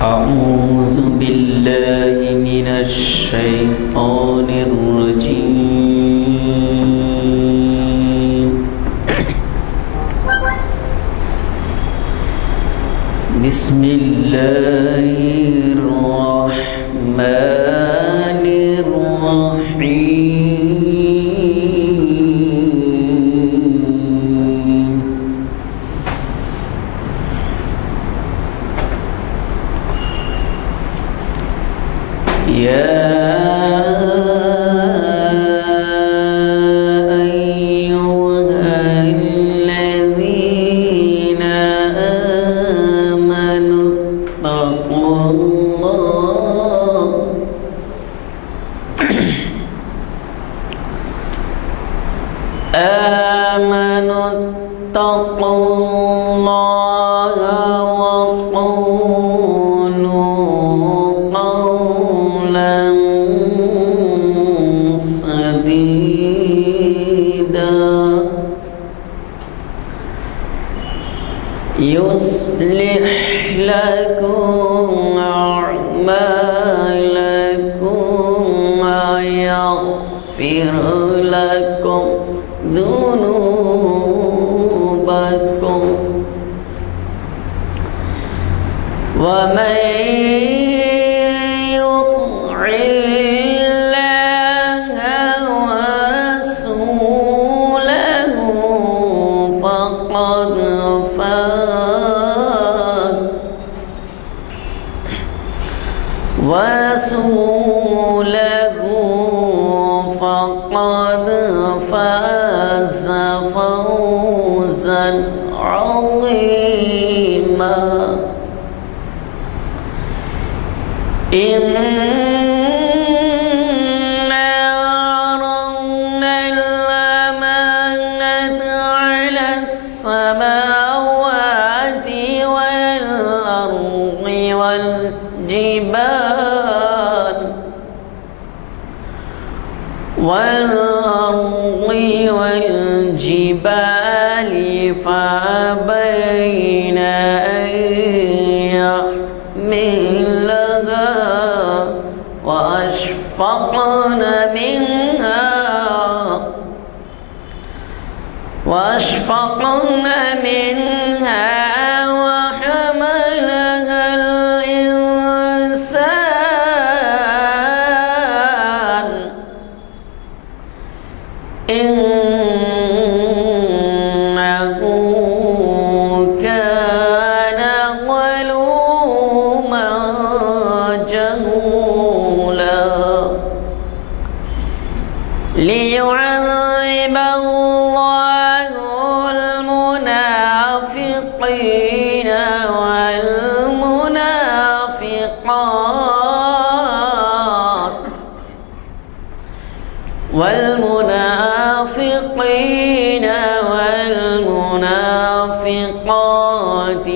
أعوذ بالله من الشيطان الرجيم. بسم الله الرحمن الرحيم. يا أيها الذين آمنوا اتقوا الله وقولوا قولا سديدا يصلح لكم أعمالكم ويغفر لكم ذنوبكم ومن يطع الله ورسوله فقد فاز فوزا عظيما. إنا عرضنا الأمانة على السماوات والأرض والجبال فأبين أن يحملنها وأشفقن منها وحملها الإنسان إنه كان ظلوما جهولا. ليعذب الله المنافقين والمنافقات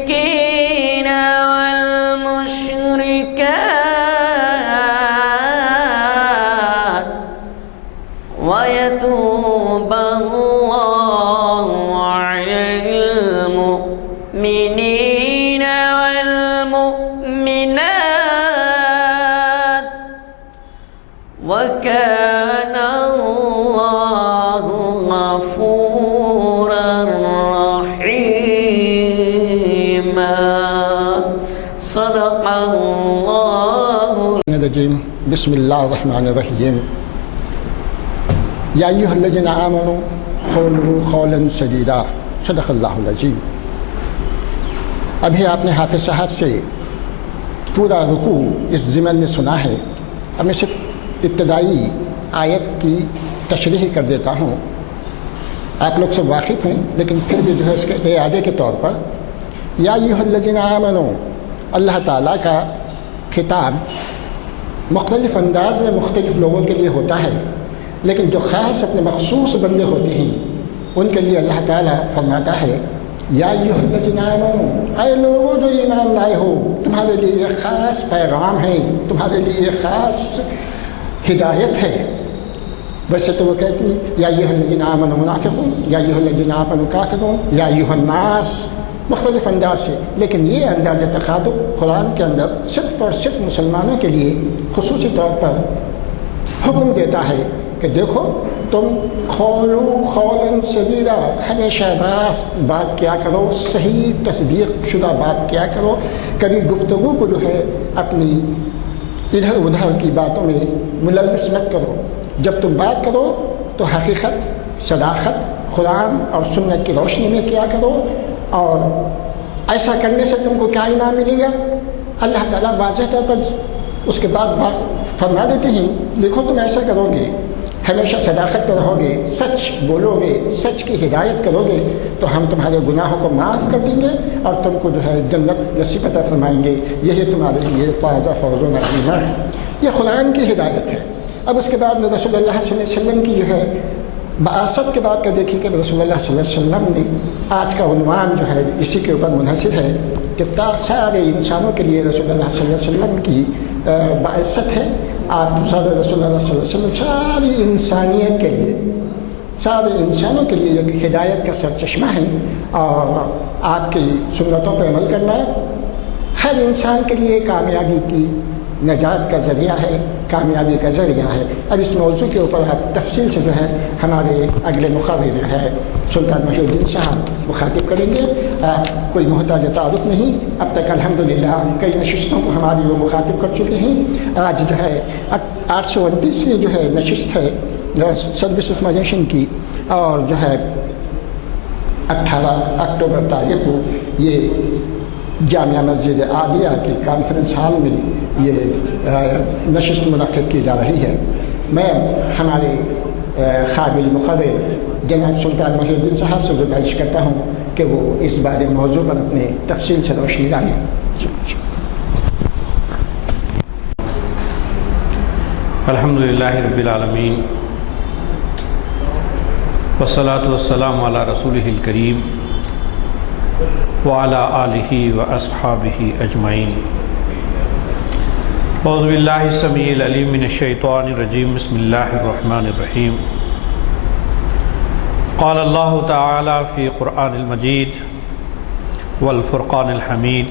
والمشركين والمشركات ويتوب الله على المؤمنين والمؤمنات وكان الله غفورا رحيما. صدق الله الرجيم. بسم الله الرحمن الرحيم. یا ایھا الذین آمنوا قولوا قولا سدیدا. صدق اللہ العظیم. ابھی آپ نے حافظ صاحب سے پورا رکوع اس ضمن میں سنا ہے. اب میں صرف ابتدائی آیت کی تشریح کر دیتا ہوں. آپ لوگ سب واقف ہیں لیکن پھر بھی جو ہے اس کے اعادے کے طور پر یا ایھا الذین آمنوا، اللہ تعالیٰ کا خطاب مختلف انداز میں مختلف لوگوں کے لیے ہوتا ہے، لیکن جو خاص اپنے مخصوص بندے ہوتے ہیں ان کے لیے اللہ تعالیٰ فرماتا ہے یا ایھا الذین آمنوا، اے لوگوں جو ایمان لائے ہو، تمہارے لیے ایک خاص پیغام ہے، تمہارے لیے ایک خاص ہدایت ہے. ویسے تو وہ کہتی ہیں یا ایھا الذین آمنوا منافقون، یا ایھا الذین آمنوا کافرون، یا ایھا الناس، مختلف انداز سے، لیکن یہ انداز تخاطب قرآن کے اندر صرف اور صرف مسلمانوں کے لیے خصوصی طور پر حکم دیتا ہے کہ دیکھو تم قولا سدیدا، ہمیشہ راست بات کیا کرو، صحیح تصدیق شدہ بات کیا کرو، کبھی گفتگو کو جو ہے اپنی ادھر ادھر کی باتوں میں ملوث مت کرو، جب تم بات کرو تو حقیقت، صداقت، قرآن اور سنت کی روشنی میں کیا کرو، اور ایسا کرنے سے تم کو کیا انعام ملے گا؟ اللہ تعالیٰ واضح طور پر اس کے بعد فرما دیتے ہیں دیکھو تم ایسا کرو گے، ہمیشہ صداقت پر رہو گے، سچ بولو گے، سچ کی ہدایت کرو گے تو ہم تمہارے گناہوں کو معاف کر دیں گے اور تم کو جو ہے جنت نصیب عطا فرمائیں گے، یہی تمہارے لیے فوز عظیمہ ہے۔ یہ قرآن کی ہدایت ہے۔ اب اس کے بعد رسول اللہ صلی اللہ علیہ وسلم کی جو ہے بعثت کے بعد کا دیکھیے کہ رسول اللہ صلی اللہ علیہ وسلم نے آج کا عنوان جو ہے اسی کے اوپر منحصر ہے کہ سارے انسانوں کے لیے رسول اللہ صلی اللہ علیہ وسلم کی بعثت ہے۔ آپ سارے رسول اللہ صلی اللہ علیہ وسلم ساری انسانیت کے لیے، سارے انسانوں کے لیے ایک ہدایت کا سرچشمہ ہے، اور آپ کی سنتوں پہ عمل کرنا ہر انسان کے لیے کامیابی کی، نجات کا ذریعہ ہے، کامیابی کا ذریعہ ہے۔ اب اس موضوع کے اوپر آپ تفصیل سے جو ہے ہمارے اگلے مخاطب جو ہے سلطان محی الدین صاحب مخاطب کریں گے۔ کوئی محتاج تعارف نہیں، اب تک الحمدللہ کئی نشستوں کو ہماری وہ مخاطب کر چکے ہیں۔ آج جو ہے 829ویں جو ہے نشست ہے سروس آرگنائزیشن کی، اور جو ہے 18 اکتوبر تاریخ کو یہ جامعہ مسجد عالیہ کی کانفرنس ہال میں یہ نشست منعقد کی جا رہی ہے۔ میں ہمارے قابل مخبر جناب سلطان محی الدین صاحب سے گزارش کرتا ہوں کہ وہ اس بارے موضوع پر اپنے تفصیل سے روشنی ڈالیں۔ الحمدللہ رب العالمین، والصلاة والسلام علی رسولہ الکریم وعلی آلہ واصحابہ اجمعین۔ اعوذ باللہ السمیع العلیم من الشیطان الرجیم، بسم اللہ الرحمن الرحیم۔ قال اللہ تعالی فی قرآن المجید والفرقان الحمید،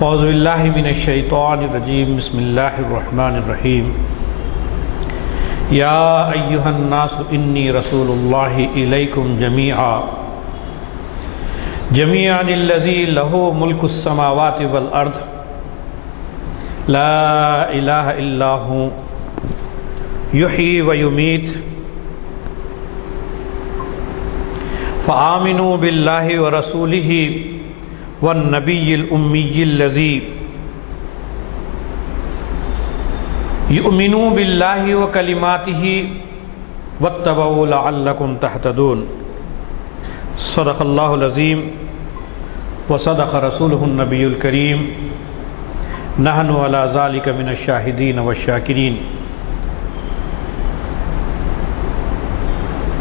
اعوذ باللہ من الشیطان الرجیم، بسم اللہ الرحمن الرحیم۔ یا ایہا الناس انی رسول اللہ الیکم جمیعا الذی لہ ملک السماوات والارض لا الہ الا ہوا یحیی ویمیت فآمنوا باللہ ورسولہ والنبی الأمی الذی یؤمنوا باللہ وکلماتہ واتبعوا لعلکم تہتدون۔ صدق اللہ العظیم وصدق رسولہ النبی الکریم، نحن علی ذالک من الشاہدین والشاکرین۔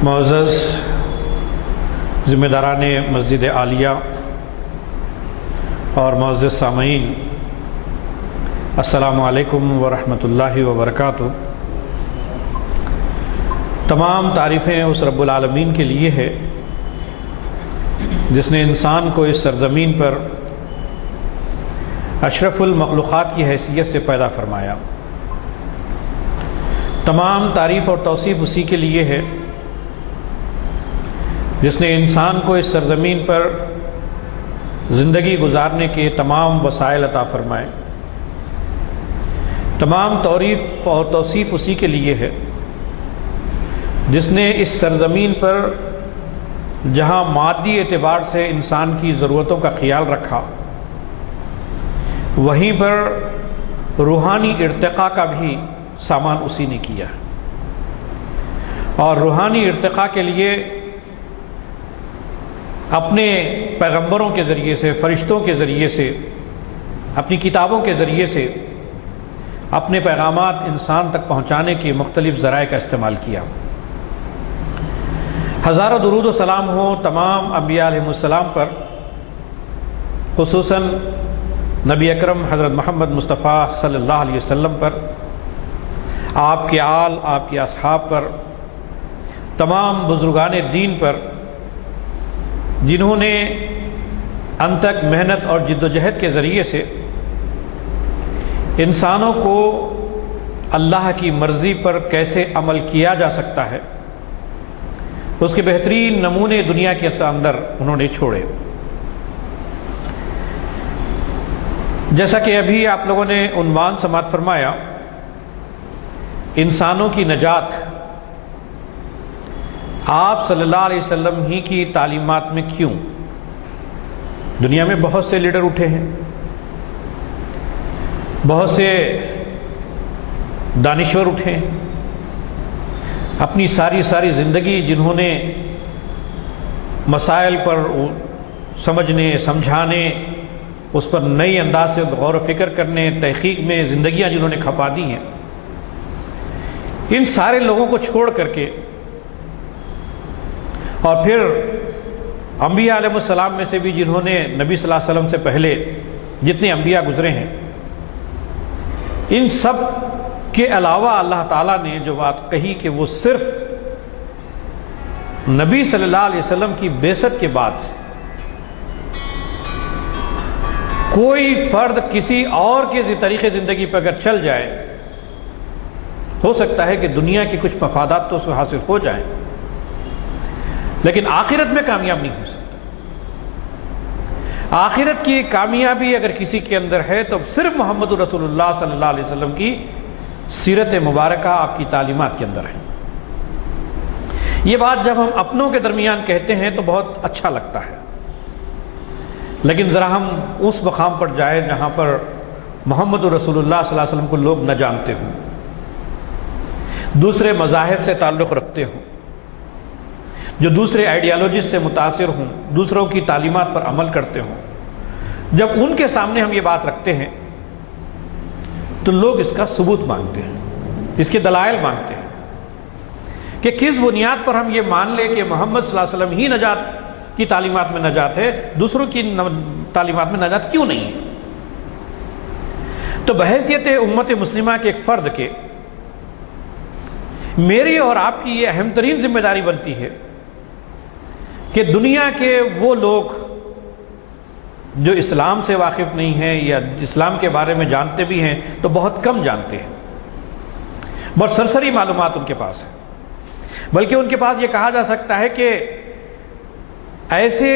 معزز ذمہ داران مسجد عالیہ اور معزز سامعین، السلام علیکم ورحمۃ اللہ وبرکاتہ۔ تمام تعریفیں اس رب العالمین کے لیے ہے جس نے انسان کو اس سرزمین پر اشرف المخلوقات کی حیثیت سے پیدا فرمایا۔ تمام تعریف اور توصیف اسی کے لیے ہے جس نے انسان کو اس سرزمین پر زندگی گزارنے کے تمام وسائل عطا فرمائے۔ تمام تعریف اور توصیف اسی کے لیے ہے جس نے اس سرزمین پر جہاں مادی اعتبار سے انسان کی ضرورتوں کا خیال رکھا، وہیں پر روحانی ارتقاء کا بھی سامان اسی نے کیا، اور روحانی ارتقاء کے لیے اپنے پیغمبروں کے ذریعے سے، فرشتوں کے ذریعے سے، اپنی کتابوں کے ذریعے سے اپنے پیغامات انسان تک پہنچانے کے مختلف ذرائع کا استعمال کیا۔ ہزاروں درود و سلام ہوں تمام انبیاء علیہ السلام پر، خصوصاً نبی اکرم حضرت محمد مصطفیٰ صلی اللہ علیہ وسلم پر، آپ کے آل، آپ کے اصحاب پر، تمام بزرگان دین پر جنہوں نے انتھک محنت اور جد و جہد کے ذریعے سے انسانوں کو اللہ کی مرضی پر کیسے عمل کیا جا سکتا ہے اس کے بہترین نمونے دنیا کے اندر انہوں نے چھوڑے۔ جیسا کہ ابھی آپ لوگوں نے عنوان سماعت فرمایا، انسانوں کی نجات آپ صلی اللہ علیہ وسلم ہی کی تعلیمات میں کیوں؟ دنیا میں بہت سے لیڈر اٹھے ہیں، بہت سے دانشور اٹھے ہیں، اپنی ساری زندگی جنہوں نے مسائل پر سمجھنے، سمجھانے، اس پر نئی انداز سے غور و فکر کرنے، تحقیق میں زندگیاں جنہوں نے کھپا دی ہیں، ان سارے لوگوں کو چھوڑ کر کے اور پھر انبیاء علیہ السلام میں سے بھی جنہوں نے نبی صلی اللہ علیہ وسلم سے پہلے جتنے انبیاء گزرے ہیں، ان سب کے علاوہ اللہ تعالیٰ نے جو بات کہی کہ وہ صرف نبی صلی اللہ علیہ وسلم کی بعثت کے بعد کوئی فرد کسی اور کے طریقے زندگی پر اگر چل جائے، ہو سکتا ہے کہ دنیا کے کچھ مفادات تو اس کو حاصل ہو جائیں، لیکن آخرت میں کامیاب نہیں ہو سکتا۔ آخرت کی کامیابی اگر کسی کے اندر ہے تو صرف محمد رسول اللہ صلی اللہ علیہ وسلم کی سیرت مبارکہ آپ کی تعلیمات کے اندر ہے۔ یہ بات جب ہم اپنوں کے درمیان کہتے ہیں تو بہت اچھا لگتا ہے، لیکن ذرا ہم اس مقام پر جائیں جہاں پر محمد رسول اللہ صلی اللہ علیہ وسلم کو لوگ نہ جانتے ہوں، دوسرے مذاہب سے تعلق رکھتے ہوں، جو دوسرے آئیڈیالوجیز سے متاثر ہوں، دوسروں کی تعلیمات پر عمل کرتے ہوں، جب ان کے سامنے ہم یہ بات رکھتے ہیں تو لوگ اس کا ثبوت مانگتے ہیں، اس کے دلائل مانگتے ہیں کہ کس بنیاد پر ہم یہ مان لیں کہ محمد صلی اللہ علیہ وسلم ہی نجات کی تعلیمات میں نجات ہے، دوسروں کی تعلیمات میں نجات کیوں نہیں ہے؟ تو بحیثیت امت مسلمہ کے ایک فرد کے میری اور آپ کی یہ اہم ترین ذمہ داری بنتی ہے کہ دنیا کے وہ لوگ جو اسلام سے واقف نہیں ہیں یا اسلام کے بارے میں جانتے بھی ہیں تو بہت کم جانتے ہیں، بہت سرسری معلومات ان کے پاس ہے، بلکہ ان کے پاس یہ کہا جا سکتا ہے کہ ایسے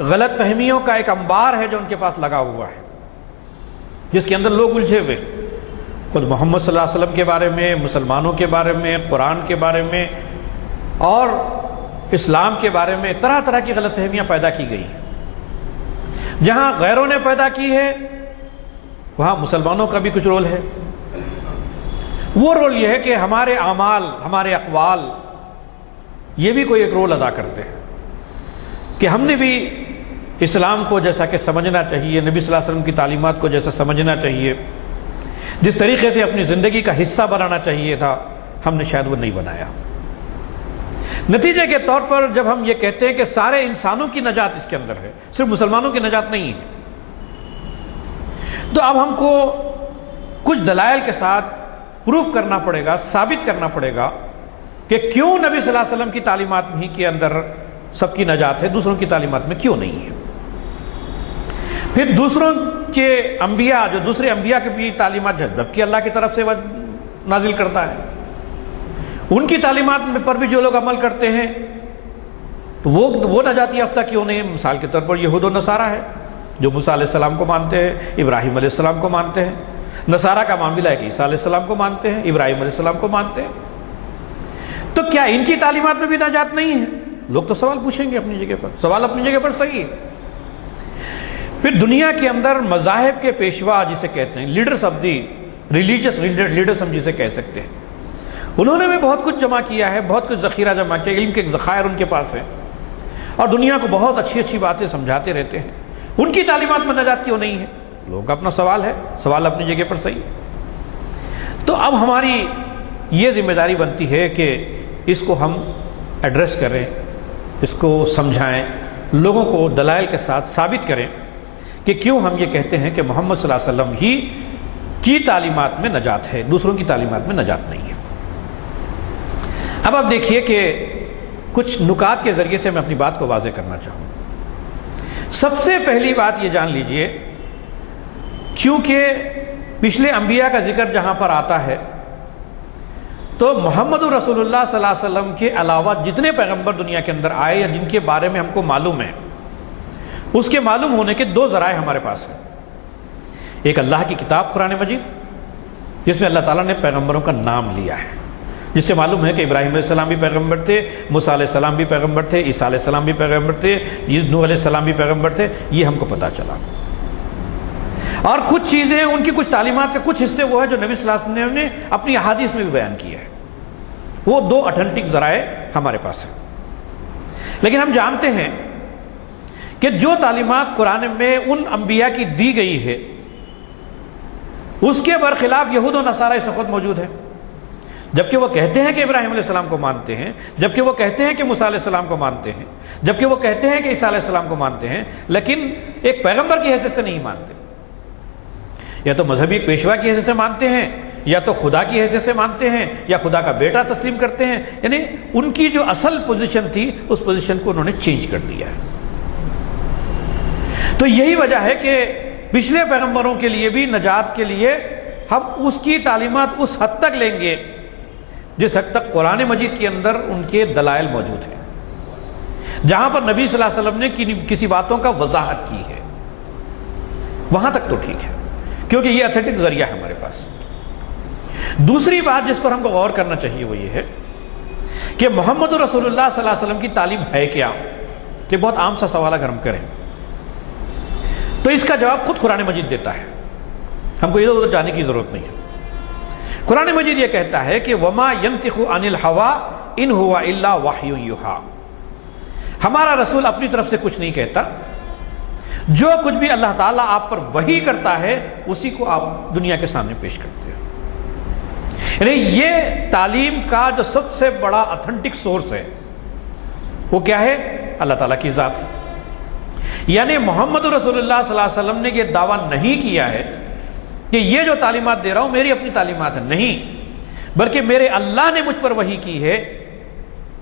غلط فہمیوں کا ایک انبار ہے جو ان کے پاس لگا ہوا ہے، جس کے اندر لوگ الجھے ہوئے، خود محمد صلی اللہ علیہ وسلم کے بارے میں، مسلمانوں کے بارے میں، قرآن کے بارے میں اور اسلام کے بارے میں طرح طرح کی غلط فہمیاں پیدا کی گئی ہیں۔ جہاں غیروں نے پیدا کی ہے وہاں مسلمانوں کا بھی کچھ رول ہے۔ وہ رول یہ ہے کہ ہمارے اعمال، ہمارے اقوال یہ بھی کوئی ایک رول ادا کرتے ہیں کہ ہم نے بھی اسلام کو جیسا کہ سمجھنا چاہیے، نبی صلی اللہ علیہ وسلم کی تعلیمات کو جیسا سمجھنا چاہیے، جس طریقے سے اپنی زندگی کا حصہ بنانا چاہیے تھا، ہم نے شاید وہ نہیں بنایا۔ نتیجے کے طور پر جب ہم یہ کہتے ہیں کہ سارے انسانوں کی نجات اس کے اندر ہے، صرف مسلمانوں کی نجات نہیں ہے، تو اب ہم کو کچھ دلائل کے ساتھ پروف کرنا پڑے گا، ثابت کرنا پڑے گا کہ کیوں نبی صلی اللہ علیہ وسلم کی تعلیمات ہی کے اندر سب کی نجات ہے، دوسروں کی تعلیمات میں کیوں نہیں ہے۔ پھر دوسروں کے انبیاء، جو دوسرے انبیاء کی بھی تعلیمات جبکہ اللہ کی طرف سے وہ نازل کرتا ہے، ان کی تعلیمات پر بھی جو لوگ عمل کرتے ہیں تو وہ نجات یافتہ کیوں نہیں؟ مثال کے طور پر یہود و نصارہ ہے جو موسیٰ علیہ السلام کو مانتے ہیں، ابراہیم علیہ السلام کو مانتے ہیں۔ نصارہ کا معاملہ ہے کہ عیسیٰ علیہ السلام کو مانتے ہیں، ابراہیم علیہ السلام کو مانتے ہیں، تو کیا ان کی تعلیمات میں بھی نجات نہیں ہے؟ لوگ تو سوال پوچھیں گے اپنی جگہ پر، سوال اپنی جگہ پر صحیح ہے۔ پھر دنیا کے اندر مذاہب کے پیشوا جسے کہتے ہیں، leaders of the religious leaders ہم جسے کہہ سکتے ہیں، انہوں نے بھی بہت کچھ جمع کیا ہے، بہت کچھ ذخیرہ جمع کیا، علم کے ذخائر ان کے پاس ہیں اور دنیا کو بہت اچھی اچھی باتیں سمجھاتے رہتے ہیں، ان کی تعلیمات میں نجات کیوں نہیں ہے؟ لوگوں کا اپنا سوال ہے، سوال اپنی جگہ پر صحیح۔ تو اب ہماری یہ ذمہ داری بنتی ہے کہ اس کو ہم ایڈریس کریں، اس کو سمجھائیں، لوگوں کو دلائل کے ساتھ ثابت کریں کہ کیوں ہم یہ کہتے ہیں کہ محمد صلی اللہ علیہ وسلم ہی کی تعلیمات میں نجات ہے، دوسروں کی تعلیمات میں نجات نہیں ہے۔ اب آپ دیکھیے کہ کچھ نکات کے ذریعے سے میں اپنی بات کو واضح کرنا چاہوں۔ سب سے پہلی بات یہ جان لیجئے، کیونکہ پچھلے انبیاء کا ذکر جہاں پر آتا ہے تو محمد رسول اللہ صلی اللہ علیہ وسلم کے علاوہ جتنے پیغمبر دنیا کے اندر آئے یا جن کے بارے میں ہم کو معلوم ہے، اس کے معلوم ہونے کے دو ذرائع ہمارے پاس ہیں۔ ایک اللہ کی کتاب قرآن مجید، جس میں اللہ تعالیٰ نے پیغمبروں کا نام لیا ہے، جس سے معلوم ہے کہ ابراہیم علیہ السلام بھی پیغمبر تھے، موسیٰ علیہ السلام بھی پیغمبر تھے، عیسیٰ علیہ السلام بھی پیغمبر تھے، نوح علیہ السلام بھی پیغمبر تھے، یہ ہم کو پتہ چلا۔ اور کچھ چیزیں، ان کی کچھ تعلیمات کے کچھ حصے وہ ہیں جو نبی صلی اللہ علیہ وسلم نے اپنی احادیث میں بھی بیان کیا ہے۔ وہ دو اتھینٹک ذرائع ہمارے پاس ہیں۔ لیکن ہم جانتے ہیں کہ جو تعلیمات قرآن میں ان انبیاء کی دی گئی ہے، اس کے برخلاف یہود و نصارہ اس وقت موجود ہیں، جبکہ وہ کہتے ہیں کہ ابراہیم علیہ السلام کو مانتے ہیں، جبکہ وہ کہتے ہیں کہ موسیٰ علیہ السلام کو مانتے ہیں، جبکہ وہ کہتے ہیں کہ عیسیٰ علیہ السلام کو مانتے ہیں، لیکن ایک پیغمبر کی حیثیت سے نہیں مانتے۔ یا تو مذہبی پیشوا کی حیثیت سے مانتے ہیں، یا تو خدا کی حیثیت سے مانتے ہیں، یا خدا کا بیٹا تسلیم کرتے ہیں، یعنی ان کی جو اصل پوزیشن تھی اس پوزیشن کو انہوں نے چینج کر دیا ہے۔ تو یہی وجہ ہے کہ پچھلے پیغمبروں کے لیے بھی نجات کے لیے ہم اس کی تعلیمات اس حد تک لیں گے جس حد تک قرآن مجید کے اندر ان کے دلائل موجود ہیں، جہاں پر نبی صلی اللہ علیہ وسلم نے کسی باتوں کا وضاحت کی ہے، وہاں تک تو ٹھیک ہے، کیونکہ یہ اتھینٹک ذریعہ ہے ہمارے پاس۔ دوسری بات جس پر ہم کو غور کرنا چاہیے وہ یہ ہے کہ محمد رسول اللہ صلی اللہ علیہ وسلم کی تعلیم ہے کیا؟ یہ بہت عام سا سوال اگر ہم کریں تو اس کا جواب خود قرآن مجید دیتا ہے، ہم کو ادھر ادھر جانے کی ضرورت نہیں ہے۔ قرآن مجید یہ کہتا ہے کہ وَمَا يَنْتِقُ عَنِ الْهَوَىٰ إِنْ هُوَ إِلَّا وَحْيٌ يُوحَىٰ، ہمارا رسول اپنی طرف سے کچھ نہیں کہتا، جو کچھ بھی اللہ تعالیٰ آپ پر وحی کرتا ہے اسی کو آپ دنیا کے سامنے پیش کرتے ہیں۔ یعنی یہ تعلیم کا جو سب سے بڑا اتھینٹک سورس ہے وہ کیا ہے؟ اللہ تعالیٰ کی ذات ہے۔ یعنی محمد رسول اللہ صلی اللہ علیہ وسلم نے یہ دعویٰ نہیں کیا ہے کہ یہ جو تعلیمات دے رہا ہوں میری اپنی تعلیمات ہیں، نہیں، بلکہ میرے اللہ نے مجھ پر وحی کی ہے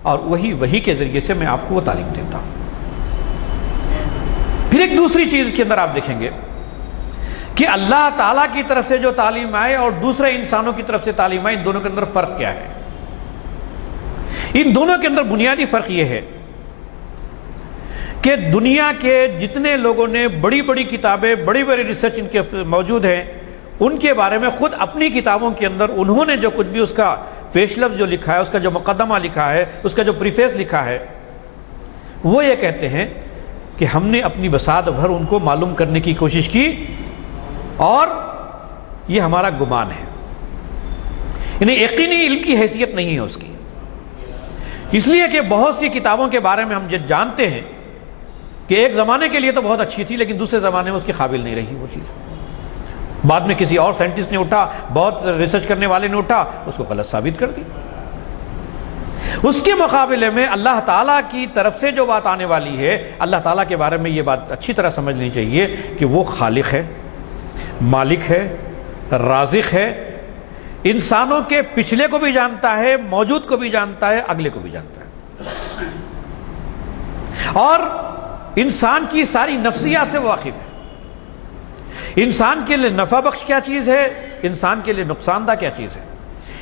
اور وحی کے ذریعے سے میں آپ کو وہ تعلیم دیتا ہوں۔ پھر ایک دوسری چیز کے اندر آپ دیکھیں گے کہ اللہ تعالیٰ کی طرف سے جو تعلیم آئے اور دوسرے انسانوں کی طرف سے تعلیم آئے، ان دونوں کے اندر فرق کیا ہے؟ ان دونوں کے اندر بنیادی فرق یہ ہے کہ دنیا کے جتنے لوگوں نے بڑی بڑی کتابیں، بڑی بڑی ریسرچ ان کے موجود ہیں، ان کے بارے میں خود اپنی کتابوں کے اندر انہوں نے جو کچھ بھی اس کا پیش لفظ جو لکھا ہے، اس کا جو مقدمہ لکھا ہے، اس کا جو پریفیس لکھا ہے، وہ یہ کہتے ہیں کہ ہم نے اپنی بساط بھر ان کو معلوم کرنے کی کوشش کی اور یہ ہمارا گمان ہے، یعنی یقینی علم کی حیثیت نہیں ہے اس کی، اس لیے کہ بہت سی کتابوں کے بارے میں ہم یہ جانتے ہیں کہ ایک زمانے کے لیے تو بہت اچھی تھی لیکن دوسرے زمانے میں اس کے قابل نہیں رہی وہ چیز، بعد میں کسی اور سائنٹسٹ نے اٹھا، بہت ریسرچ کرنے والے نے اٹھا، اس کو غلط ثابت کر دی۔ اس کے مقابلے میں اللہ تعالیٰ کی طرف سے جو بات آنے والی ہے، اللہ تعالیٰ کے بارے میں یہ بات اچھی طرح سمجھنی چاہیے کہ وہ خالق ہے، مالک ہے، رازق ہے، انسانوں کے پچھلے کو بھی جانتا ہے، موجود کو بھی جانتا ہے، اگلے کو بھی جانتا ہے، اور انسان کی ساری نفسیات سے واقف ہے۔ انسان کے لیے نفع بخش کیا چیز ہے، انسان کے لیے نقصان دہ کیا چیز ہے،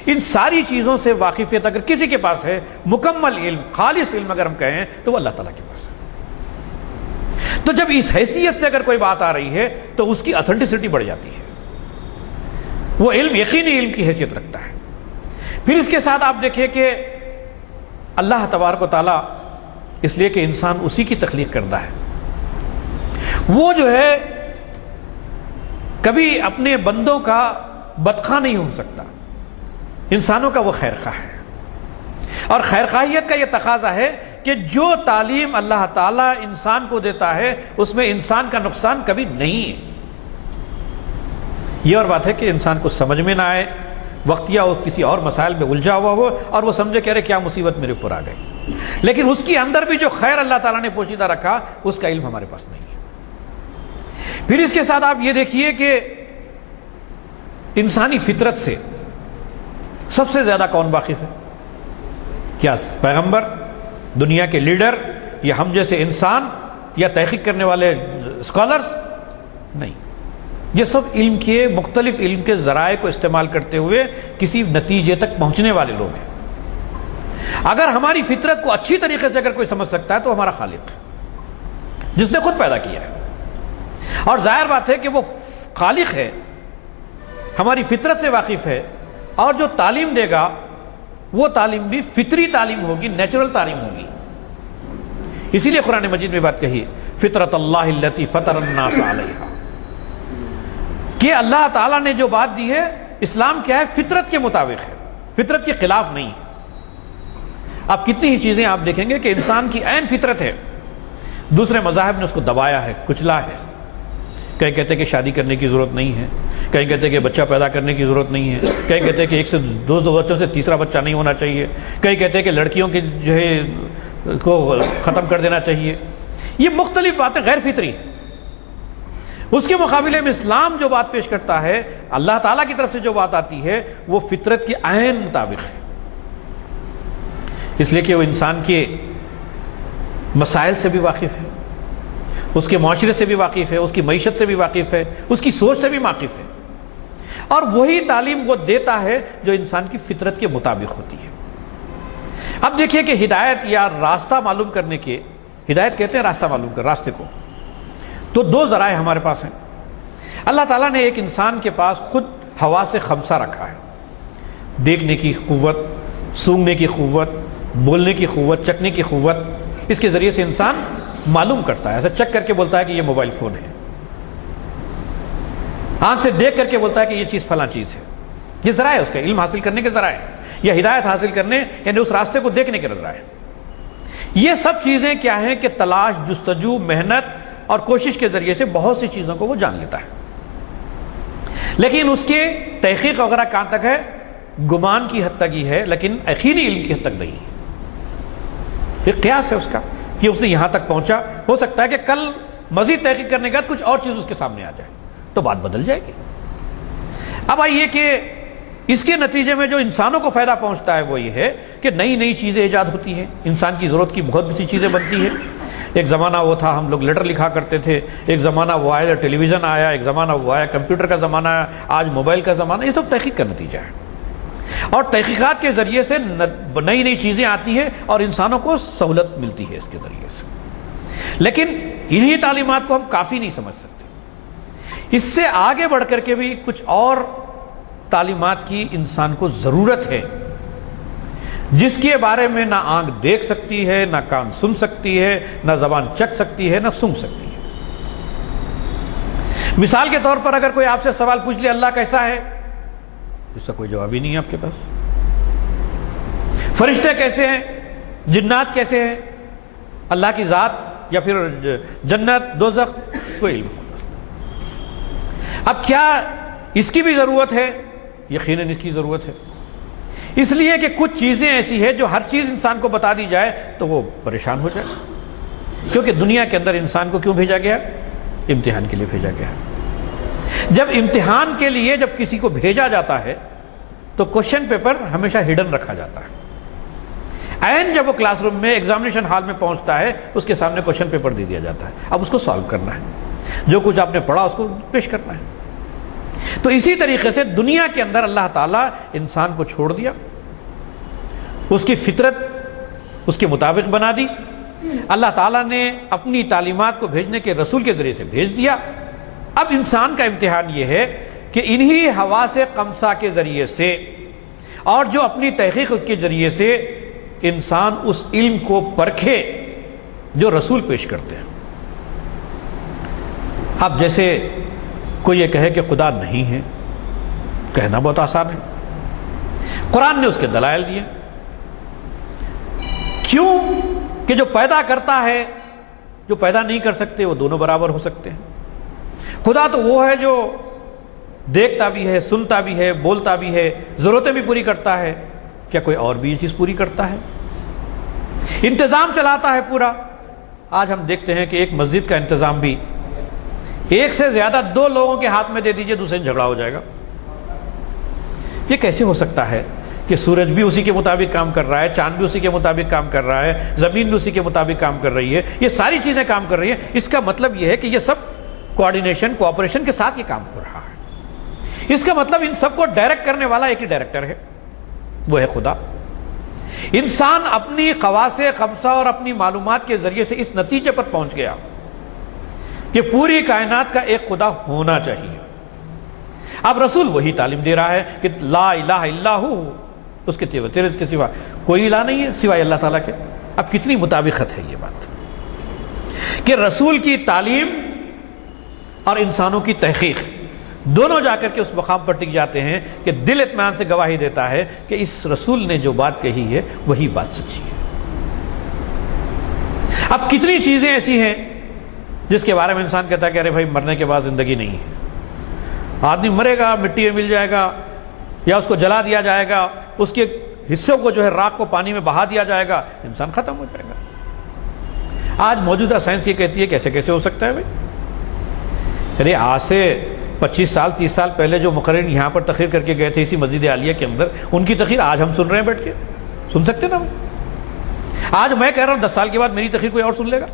ان ساری چیزوں سے واقفیت اگر کسی کے پاس ہے، مکمل علم، خالص علم اگر ہم کہیں تو وہ اللہ تعالیٰ کے پاس ہے۔ تو جب اس حیثیت سے اگر کوئی بات آ رہی ہے تو اس کی اتھینٹسٹی بڑھ جاتی ہے، وہ علم یقینی علم کی حیثیت رکھتا ہے۔ پھر اس کے ساتھ آپ دیکھیں کہ اللہ تبارک و تعالیٰ، اس لیے کہ انسان اسی کی تخلیق کردہ ہے، وہ جو ہے کبھی اپنے بندوں کا بدخواہ نہیں ہو سکتا، انسانوں کا وہ خیرخواہ ہے، اور خیرخواہیت کا یہ تقاضا ہے کہ جو تعلیم اللہ تعالیٰ انسان کو دیتا ہے اس میں انسان کا نقصان کبھی نہیں ہے۔ یہ اور بات ہے کہ انسان کو سمجھ میں نہ آئے، وقت یا کسی اور مسائل میں الجھا ہوا ہو اور وہ سمجھے کہ ارے کیا مصیبت میرے اوپر آ گئی، لیکن اس کے اندر بھی جو خیر اللہ تعالیٰ نے پوشیدہ رکھا اس کا علم ہمارے پاس نہیں ہے۔ پھر اس کے ساتھ آپ یہ دیکھیے کہ اللہ تعالیٰ کی طرف سے جو تعلیم آئے اور دوسرے انسانوں کی طرف سے تعلیم آئے، ان دونوں کے اندر بنیادی فرق یہ ہے کہ دنیا کے جتنے لوگوں نے بڑی بڑی کتابیں، بڑی بڑی ریسرچ ان کے موجود ہیں، انہوں نے اپنی کتابوں کے اندر انسانی فطرت سے سب سے زیادہ کون واقف ہے؟ کیا پیغمبر، دنیا کے لیڈر، یا ہم جیسے انسان، یا تحقیق کرنے والے اسکالرز؟ نہیں، یہ سب علم کے مختلف علم کے ذرائع کو استعمال کرتے ہوئے کسی نتیجے تک پہنچنے والے لوگ ہیں۔ اگر ہماری فطرت کو اچھی طریقے سے اگر کوئی سمجھ سکتا ہے تو ہمارا خالق ہے، جس نے خود پیدا کیا ہے۔ اور ظاہر بات ہے کہ وہ خالق ہے، ہماری فطرت سے واقف ہے، اور جو تعلیم دے گا وہ تعلیم بھی فطری تعلیم ہوگی، نیچرل تعلیم ہوگی۔ اسی لیے قرآن مجید میں بات کہی، فطرت اللہ التی فطر الناس علیہا، کہ اللہ تعالیٰ نے جو بات دی ہے، اسلام کیا ہے؟ فطرت کے مطابق ہے، فطرت کے خلاف نہیں۔ اب کتنی ہی چیزیں آپ دیکھیں گے کہ انسان کی عین فطرت ہے، دوسرے مذاہب نے اس کو دبایا ہے، کچلا ہے۔ کہیں کہتے ہیں کہ شادی کرنے کی ضرورت نہیں ہے، کہیں کہتے ہیں کہ بچہ پیدا کرنے کی ضرورت نہیں ہے، کہیں کہتے ہیں کہ ایک سے دو بچوں سے تیسرا بچہ نہیں ہونا چاہیے، کہیں کہتے ہیں کہ لڑکیوں کی جو ہے کو ختم کر دینا چاہیے۔ یہ مختلف باتیں غیر فطری ہیں۔ اس کے مقابلے میں اسلام جو بات پیش کرتا ہے، اللہ تعالیٰ کی طرف سے جو بات آتی ہے، وہ فطرت کے عین مطابق ہے، اس لیے کہ وہ انسان کے مسائل سے بھی واقف ہے، اس کے معاشرے سے بھی واقف ہے، اس کی معیشت سے بھی واقف ہے، اس کی سوچ سے بھی واقف ہے، اور وہی تعلیم وہ دیتا ہے جو انسان کی فطرت کے مطابق ہوتی ہے۔ اب دیکھیے کہ ہدایت یا راستہ معلوم کرنے کے، ہدایت کہتے ہیں راستہ معلوم کر، راستے کو، تو دو ذرائع ہمارے پاس ہیں۔ اللہ تعالیٰ نے ایک انسان کے پاس خود حواس خمسہ رکھا ہے، دیکھنے کی قوت، سونگھنے کی قوت، بولنے کی قوت، چکھنے کی قوت۔ اس کے ذریعے سے انسان معلوم کرتا ہے، ایسا چک کر کے بولتا ہے کہ یہ موبائل فون ہے، آنکھ سے دیکھ کر کے بولتا ہے کہ یہ چیز فلاں چیز ہے۔ یہ ذرائع اس کا علم حاصل کرنے کے ذرائع، یا ہدایت حاصل کرنے یعنی اس راستے کو دیکھنے کے ذرائع۔ یہ سب چیزیں کیا ہیں کہ تلاش، جستجو، محنت اور کوشش کے ذریعے سے بہت سی چیزوں کو وہ جان لیتا ہے، لیکن اس کے تحقیق وغیرہ کہاں تک ہے؟ گمان کی حد تک ہی ہے، لیکن یقینی علم کی حد تک نہیں ہے۔ ایک قیاس ہے اس کا کہ اس نے یہاں تک پہنچا، ہو سکتا ہے کہ کل مزید تحقیق کرنے کے بعد کچھ اور چیز اس کے سامنے آ جائے تو بات بدل جائے گی۔ اب آئیے کہ اس کے نتیجے میں جو انسانوں کو فائدہ پہنچتا ہے وہ یہ ہے کہ نئی نئی چیزیں ایجاد ہوتی ہیں، انسان کی ضرورت کی بہت سی چیزیں بنتی ہیں۔ ایک زمانہ وہ تھا ہم لوگ لیٹر لکھا کرتے تھے، ایک زمانہ وہ آیا ٹیلی ویژن آیا، ایک زمانہ وہ آیا کمپیوٹر کا زمانہ آیا، آج موبائل کا زمانہ۔ یہ سب تحقیق کا نتیجہ ہے، اور تحقیقات کے ذریعے سے نئی نئی چیزیں آتی ہیں اور انسانوں کو سہولت ملتی ہے اس کے ذریعے سے۔ لیکن انہی تعلیمات کو ہم کافی نہیں سمجھ سکتے، اس سے آگے بڑھ کر کے بھی کچھ اور تعلیمات کی انسان کو ضرورت ہے، جس کے بارے میں نہ آنکھ دیکھ سکتی ہے، نہ کان سن سکتی ہے، نہ زبان چکھ سکتی ہے، نہ سونگھ سکتی ہے۔ مثال کے طور پر اگر کوئی آپ سے سوال پوچھ لے اللہ کیسا ہے، اس کا کوئی جواب ہی نہیں ہے آپ کے پاس۔ فرشتے کیسے ہیں، جنات کیسے ہیں، اللہ کی ذات یا پھر جنت دوزخ، کوئی علم نہیں۔ اب کیا اس کی بھی ضرورت ہے؟ یقیناً اس کی ضرورت ہے، اس لیے کہ کچھ چیزیں ایسی ہیں جو ہر چیز انسان کو بتا دی جائے تو وہ پریشان ہو جائے، کیونکہ دنیا کے اندر انسان کو کیوں بھیجا گیا؟ امتحان کے لیے بھیجا گیا۔ جب امتحان کے لیے جب کسی کو بھیجا جاتا ہے تو کوشچن پیپر ہمیشہ ہڈن رکھا جاتا ہے۔ عین جب وہ کلاس روم میں ایگزامینیشن ہال میں پہنچتا ہے اس کے سامنے کوشچن پیپر دے دیا جاتا ہے، اب اس کو سالو کرنا ہے، جو کچھ آپ نے پڑھا اس کو پیش کرنا ہے۔ تو اسی طریقے سے دنیا کے اندر اللہ تعالیٰ انسان کو چھوڑ دیا، اس کی فطرت اس کے مطابق بنا دی، اللہ تعالیٰ نے اپنی تعلیمات کو بھیجنے کے رسول کے ذریعے سے بھیج دیا۔ اب انسان کا امتحان یہ ہے کہ انہی حواس خمسہ کے ذریعے سے اور جو اپنی تحقیق کے ذریعے سے انسان اس علم کو پرکھے جو رسول پیش کرتے ہیں۔ اب جیسے کوئی یہ کہے کہ خدا نہیں ہے، کہنا بہت آسان ہے، قرآن نے اس کے دلائل دیے۔ کیوں کہ جو پیدا کرتا ہے، جو پیدا نہیں کر سکتے، وہ دونوں برابر ہو سکتے ہیں۔ خدا تو وہ ہے جو دیکھتا بھی ہے، سنتا بھی ہے، بولتا بھی ہے، ضرورتیں بھی پوری کرتا ہے، کیا کوئی اور بھی یہ چیز پوری کرتا ہے؟ انتظام چلاتا ہے پورا۔ آج ہم دیکھتے ہیں کہ ایک مسجد کا انتظام بھی ایک سے زیادہ دو لوگوں کے ہاتھ میں دے دیجئے، دوسرے جھگڑا ہو جائے گا۔ یہ کیسے ہو سکتا ہے کہ سورج بھی اسی کے مطابق کام کر رہا ہے، چاند بھی اسی کے مطابق کام کر رہا ہے، زمین بھی اسی کے مطابق کام کر رہی ہے، یہ ساری چیزیں کام کر رہی ہیں؟ اس کا مطلب یہ ہے کہ یہ سب کوآرڈینیشن، کوآپریشن کے ساتھ یہ کام ہو رہا ہے۔ اس کا مطلب ان سب کو ڈائریکٹ کرنے والا ایک ہی ڈائریکٹر ہے، وہ ہے خدا۔ انسان اپنی خواص خمسہ اور اپنی معلومات کے ذریعے سے اس نتیجے پر پہنچ گیا کہ پوری کائنات کا ایک خدا ہونا چاہیے۔ اب رسول وہی تعلیم دے رہا ہے کہ لا الہ الا ہو، اس کے تیرے کے سوا کوئی الہ نہیں ہے سوائے اللہ تعالیٰ کے۔ اب کتنی مطابقت ہے یہ بات کہ رسول کی تعلیم اور انسانوں کی تحقیق دونوں جا کر کے اس مقام پر ٹک جاتے ہیں کہ دل اطمینان سے گواہی دیتا ہے کہ اس رسول نے جو بات کہی ہے وہی بات سچی ہے۔ اب کتنی چیزیں ایسی ہیں جس کے بارے میں انسان کہتا ہے کہ ارے بھائی مرنے کے بعد زندگی نہیں ہے، آدمی مرے گا، مٹی میں مل جائے گا، یا اس کو جلا دیا جائے گا، اس کے حصوں کو جو ہے راکھ کو پانی میں بہا دیا جائے گا، انسان ختم ہو جائے گا۔ آج موجودہ سائنس یہ کہتی ہے کیسے کیسے ہو سکتا ہے بھائی؟ یعنی آج سے 25 سال 30 سال پہلے جو مقررین یہاں پر تقریر کر کے گئے تھے اسی مسجد عالیہ کے اندر، ان کی تقریر آج ہم سن رہے ہیں بیٹھ کے، سن سکتے نا؟ آج میں کہہ رہا ہوں 10 سال کے بعد میری تقریر کوئی اور سن لے گا۔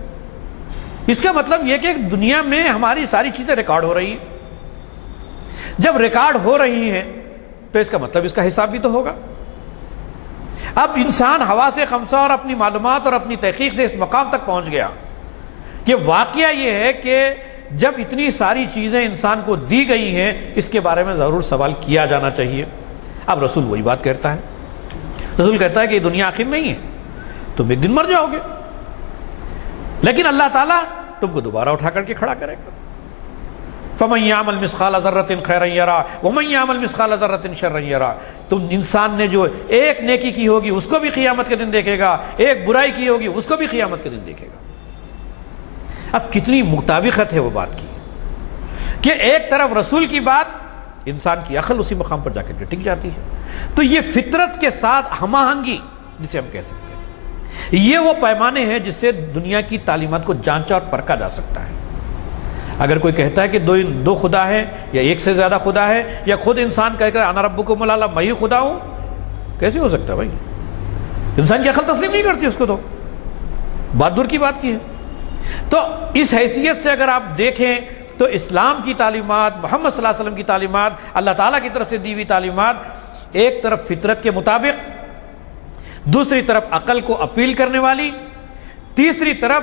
اس کا مطلب یہ کہ دنیا میں ہماری ساری چیزیں ریکارڈ ہو رہی ہیں۔ جب ریکارڈ ہو رہی ہیں تو اس کا مطلب اس کا حساب بھی تو ہوگا۔ اب انسان حواس خمسہ اور اپنی معلومات اور اپنی تحقیق سے اس مقام تک پہنچ گیا کہ واقعہ یہ ہے کہ جب اتنی ساری چیزیں انسان کو دی گئی ہیں اس کے بارے میں ضرور سوال کیا جانا چاہیے۔ اب رسول وہی بات کہتا ہے، رسول کہتا ہے کہ یہ دنیا آخر نہیں ہے، تم ایک دن مر جاؤ گے، لیکن اللہ تعالیٰ تم کو دوبارہ اٹھا کر کے کھڑا کرے گا۔ فَمَن يَعْمَلْ مِثْقَالَ ذَرَّةٍ خَيْرًا يَرَهُ وَمَن يَعْمَلْ مِثْقَالَ ذَرَّةٍ شَرًّا يَرَهُ۔ تم انسان نے جو ایک نیکی کی ہوگی اس کو بھی قیامت کے دن دیکھے گا، ایک برائی کی ہوگی اس کو بھی قیامت کے دن دیکھے گا۔ اب کتنی مطابقت ہے وہ بات کی کہ ایک طرف رسول کی بات، انسان کی عقل اسی مقام پر جا کر کے ٹک جاتی ہے۔ تو یہ فطرت کے ساتھ ہم آہنگی جسے ہم کہہ سکتے ہیں، یہ وہ پیمانے ہیں جس سے دنیا کی تعلیمات کو جانچا اور پرکھا جا سکتا ہے۔ اگر کوئی کہتا ہے کہ دو خدا ہے یا ایک سے زیادہ خدا ہے، یا خود انسان کہے کہ انا ربکم الاعلی، میں ہی خدا ہوں، کیسے ہو سکتا ہے بھائی؟ انسان کی عقل تسلیم نہیں کرتی اس کو، تو بات دور کی بات کی ہے۔ تو اس حیثیت سے اگر آپ دیکھیں تو اسلام کی تعلیمات، محمد صلی اللہ علیہ وسلم کی تعلیمات، اللہ تعالیٰ کی طرف سے دی ہوئی تعلیمات، ایک طرف فطرت کے مطابق، دوسری طرف عقل کو اپیل کرنے والی، تیسری طرف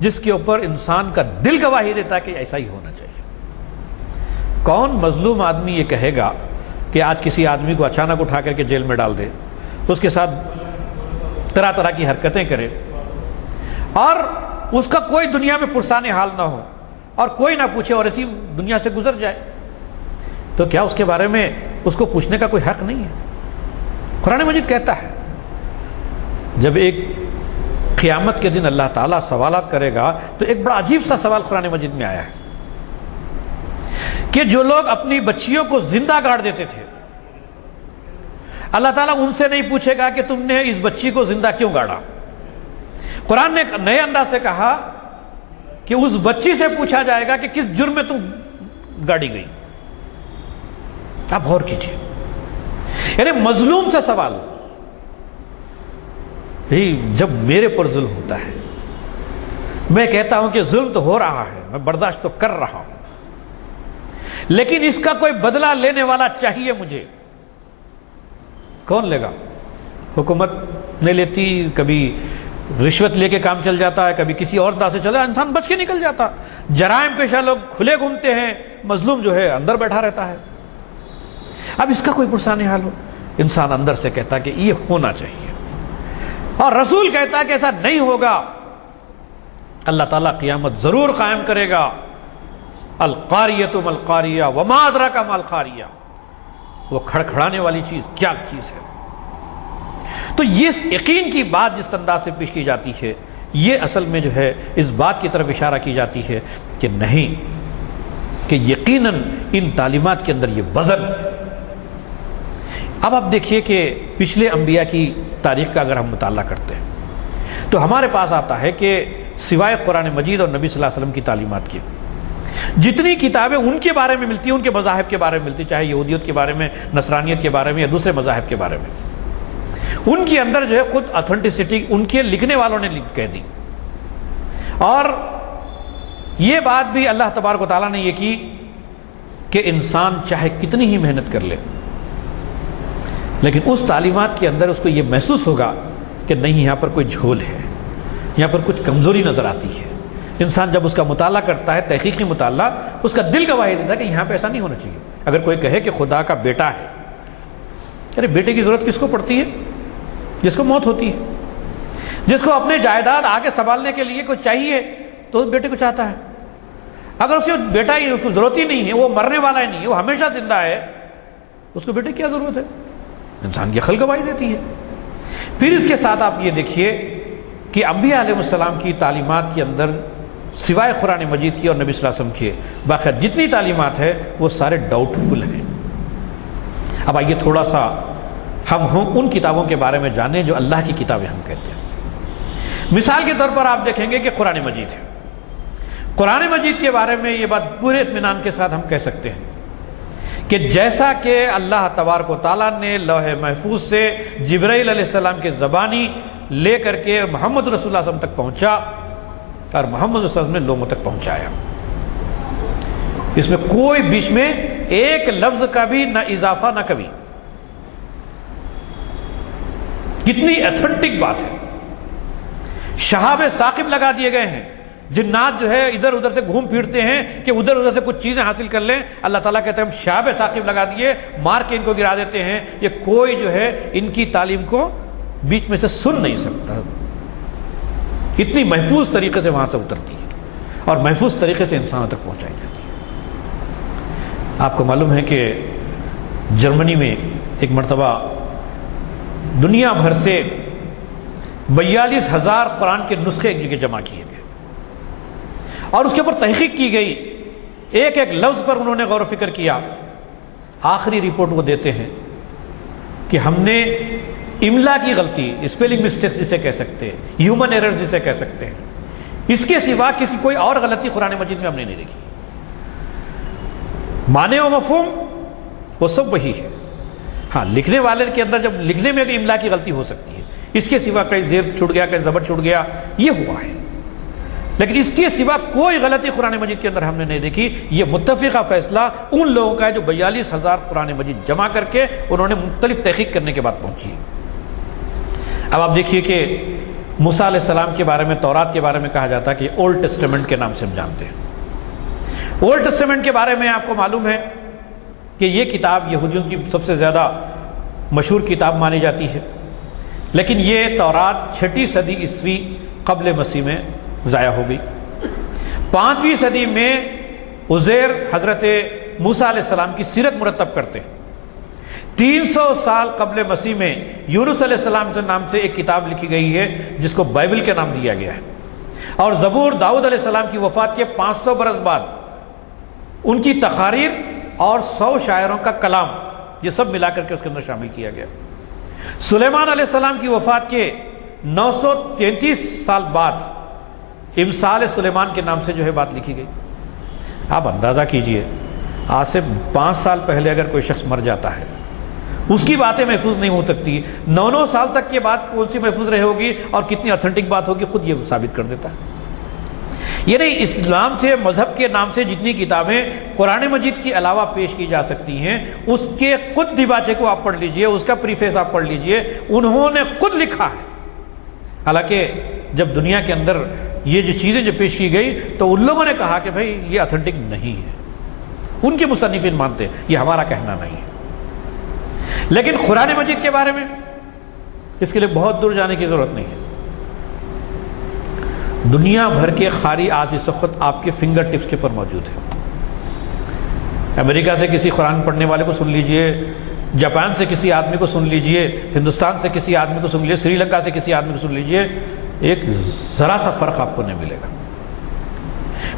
جس کے اوپر انسان کا دل گواہی دیتا ہے کہ ایسا ہی ہونا چاہیے۔ کون مظلوم آدمی یہ کہے گا کہ آج کسی آدمی کو اچانک اٹھا کر کے جیل میں ڈال دے، اس کے ساتھ طرح طرح کی حرکتیں کرے، اور اس کا کوئی دنیا میں پرسان حال نہ ہو اور کوئی نہ پوچھے اور اسی دنیا سے گزر جائے، تو کیا اس کے بارے میں اس کو پوچھنے کا کوئی حق نہیں ہے؟ قرآن مجید کہتا ہے جب ایک قیامت کے دن اللہ تعالیٰ سوالات کرے گا تو ایک بڑا عجیب سا سوال قرآن مجید میں آیا ہے کہ جو لوگ اپنی بچیوں کو زندہ گاڑ دیتے تھے، اللہ تعالیٰ ان سے نہیں پوچھے گا کہ تم نے اس بچی کو زندہ کیوں گاڑا۔ قرآن نے نئے انداز سے کہا کہ اس بچی سے پوچھا جائے گا کہ کس جرم میں تم گاڑی گئی۔ آپ غور کیجیے، یعنی مظلوم سے سوال۔ جب میرے پر ظلم ہوتا ہے، میں کہتا ہوں کہ ظلم تو ہو رہا ہے، میں برداشت تو کر رہا ہوں، لیکن اس کا کوئی بدلہ لینے والا چاہیے مجھے۔ کون لے گا؟ حکومت نہیں لیتی، کبھی رشوت لے کے کام چل جاتا ہے، کبھی کسی اور انداز سے چلا، انسان بچ کے نکل جاتا۔ جرائم پیشہ لوگ کھلے گھومتے ہیں، مظلوم جو ہے اندر بیٹھا رہتا ہے۔ اب اس کا کوئی پرسان حال ہو، انسان اندر سے کہتا کہ یہ ہونا چاہیے، اور رسول کہتا ہے کہ ایسا نہیں ہوگا، اللہ تعالیٰ قیامت ضرور قائم کرے گا۔ القاریۃ ما القاریہ وما ادراک ما القاریہ، وہ کھڑکھڑانے والی چیز کیا چیز ہے۔ تو یہ یقین کی بات جس انداز سے پیش کی جاتی ہے، یہ اصل میں جو ہے اس بات کی طرف اشارہ کی جاتی ہے کہ نہیں، کہ یقیناً ان تعلیمات کے اندر یہ وزن۔ اب آپ دیکھیے کہ پچھلے انبیاء کی تاریخ کا اگر ہم مطالعہ کرتے ہیں تو ہمارے پاس آتا ہے کہ سوائے قرآن مجید اور نبی صلی اللہ علیہ وسلم کی تعلیمات کے جتنی کتابیں ان کے بارے میں ملتی ہیں، ان کے مذاہب کے بارے میں ملتی، چاہے یہودیت کے بارے میں، نصرانیت کے بارے میں یا دوسرے مذاہب کے بارے میں، ان کے اندر جو ہے خود اتھینٹسٹی ان کے لکھنے والوں نے کہہ دی. اور یہ بات بھی اللہ تبارک و تعالیٰ نے یہ کی کہ انسان چاہے کتنی ہی محنت کر لے، لیکن اس تعلیمات کے اندر اس کو یہ محسوس ہوگا کہ نہیں، یہاں پر کوئی جھول ہے، یہاں پر کچھ کمزوری نظر آتی ہے. انسان جب اس کا مطالعہ کرتا ہے، تحقیقی مطالعہ، اس کا دل گواہی دیتا ہے کہ یہاں پہ ایسا نہیں ہونا چاہیے. اگر کوئی کہے کہ خدا کا بیٹا ہے، ارے بیٹے کی ضرورت کس کو پڑتی ہے؟ جس کو موت ہوتی ہے، جس کو اپنے جائیداد آگے سنبھالنے کے لیے کچھ چاہیے تو بیٹے کو چاہتا ہے. اگر اسے بیٹا ہی، اس کو ضرورت ہی نہیں ہے، وہ مرنے والا ہی نہیں ہے، وہ ہمیشہ زندہ ہے، اس کو بیٹے کی کیا ضرورت ہے؟ انسان کی عقل گواہی دیتی ہے. پھر اس کے ساتھ آپ یہ دیکھیے کہ انبیاء علیہ السلام کی تعلیمات کے اندر سوائے قرآن مجید کی اور نبی صلی اللہ علیہ وسلم کی باقی جتنی تعلیمات ہے وہ سارے ڈاؤٹ فل ہیں. اب آئیے تھوڑا سا ہم ان کتابوں کے بارے میں جانیں جو اللہ کی کتابیں ہم کہتے ہیں. مثال کے طور پر آپ دیکھیں گے کہ قرآن مجید ہے. قرآن مجید کے بارے میں یہ بات پورے اطمینان کے ساتھ ہم کہہ سکتے ہیں کہ جیسا کہ اللہ تبارک و تعالیٰ نے لوح محفوظ سے جبرائیل علیہ السلام کے زبانی لے کر کے محمد رسول اللہ صلی اللہ علیہ وسلم تک پہنچا اور محمد رسول اللہ صلی اللہ علیہ وسلم نے لوگوں تک پہنچایا، اس میں کوئی بیچ میں ایک لفظ کا بھی نہ اضافہ نہ کمی. کتنی اتھینٹک بات ہے. شہاب ثاقب لگا دیے گئے ہیں. جنات جو ہے ادھر ادھر سے گھوم پھرتے ہیں کہ ادھر ادھر سے کچھ چیزیں حاصل کر لیں. اللہ تعالیٰ کہتے ہیں ہم شہاب ثاقب لگا دیے، مار کے ان کو گرا دیتے ہیں. یہ کوئی جو ہے ان کی تعلیم کو بیچ میں سے سن نہیں سکتا. اتنی محفوظ طریقے سے وہاں سے اترتی ہے اور محفوظ طریقے سے انسانوں تک پہنچائی جاتی ہے. آپ کو معلوم ہے کہ جرمنی میں ایک مرتبہ دنیا بھر سے 42,000 قرآن کے نسخے ایک جگہ جمع کیے گئے اور اس کے اوپر تحقیق کی گئی. ایک ایک لفظ پر انہوں نے غور و فکر کیا. آخری رپورٹ وہ دیتے ہیں کہ ہم نے املا کی غلطی، اسپیلنگ مسٹیک جسے کہہ سکتے ہیں، ہیومن ایرر جسے کہہ سکتے ہیں، اس کے سوا کسی کوئی اور غلطی قرآن مجید میں ہم نے نہیں دیکھی. معنی و مفہوم وہ سب وہی ہے. ہاں، لکھنے والے کے اندر جب لکھنے میں املا کی غلطی ہو سکتی ہے، اس کے سوا کہیں زیر چھوٹ گیا، کہیں زبر چھوٹ گیا، یہ ہوا ہے. لیکن اس کے سوا کوئی غلطی قرآن مجید کے اندر ہم نے نہیں دیکھی. یہ متفقہ فیصلہ ان لوگوں کا ہے جو 42,000 قرآن مجید جمع کر کے انہوں نے مختلف تحقیق کرنے کے بعد پہنچی. اب آپ دیکھیے کہ موسیٰ علیہ السلام کے بارے میں، تورات کے بارے میں کہا جاتا ہے کہ اولڈ ٹیسٹمنٹ کے نام سے ہم جانتے ہیں. اولڈ ٹیسٹمنٹ کے بارے میں آپ کو معلوم ہے کہ یہ کتاب یہودیوں کی سب سے زیادہ مشہور کتاب مانی جاتی ہے، لیکن یہ تورات 6 صدی عیسوی قبل مسیح میں ضائع ہو گئی. 5ویں صدی میں عزیر حضرت موسیٰ علیہ السلام کی سیرت مرتب کرتے ہیں. 300 سال قبل مسیح میں یونس علیہ السلام کے نام سے ایک کتاب لکھی گئی ہے جس کو بائبل کے نام دیا گیا ہے. اور زبور داؤد علیہ السلام کی وفات کے 500 برس بعد ان کی تقاریر اور 100 شاعروں کا کلام، یہ سب ملا کر کے اس کے اندر شامل کیا گیا. سلیمان علیہ السلام کی وفات کے 933 سال بعد امثال سلیمان کے نام سے جو ہے بات لکھی گئی. آپ اندازہ کیجئے، آج سے 5 سال پہلے اگر کوئی شخص مر جاتا ہے، اس کی باتیں محفوظ نہیں ہو سکتی. 9 سال تک کی بات کون سی محفوظ رہے ہوگی اور کتنی اتھینٹک بات ہوگی، خود یہ ثابت کر دیتا ہے. یعنی اسلام سے، مذہب کے نام سے جتنی کتابیں قرآن مجید کے علاوہ پیش کی جا سکتی ہیں، اس کے خود دیباچے کو آپ پڑھ لیجئے، اس کا پریفیس آپ پڑھ لیجئے، انہوں نے خود لکھا ہے. حالانکہ جب دنیا کے اندر یہ جو چیزیں جو پیش کی گئی تو ان لوگوں نے کہا کہ بھائی یہ اتھینٹک نہیں ہے. ان کے مصنفین مانتے یہ ہمارا کہنا نہیں ہے. لیکن قرآن مجید کے بارے میں اس کے لیے بہت دور جانے کی ضرورت نہیں ہے. دنیا بھر کے قاری آج اس وقت آپ کے فنگر ٹپس کے پر موجود ہے. امریکہ سے کسی قرآن پڑھنے والے کو سن لیجئے، جاپان سے کسی آدمی کو سن لیجئے، ہندوستان سے کسی آدمی کو سن لیجئے، سری لنکا سے کسی آدمی کو سن لیجئے، ایک ذرا سا فرق آپ کو نہیں ملے گا.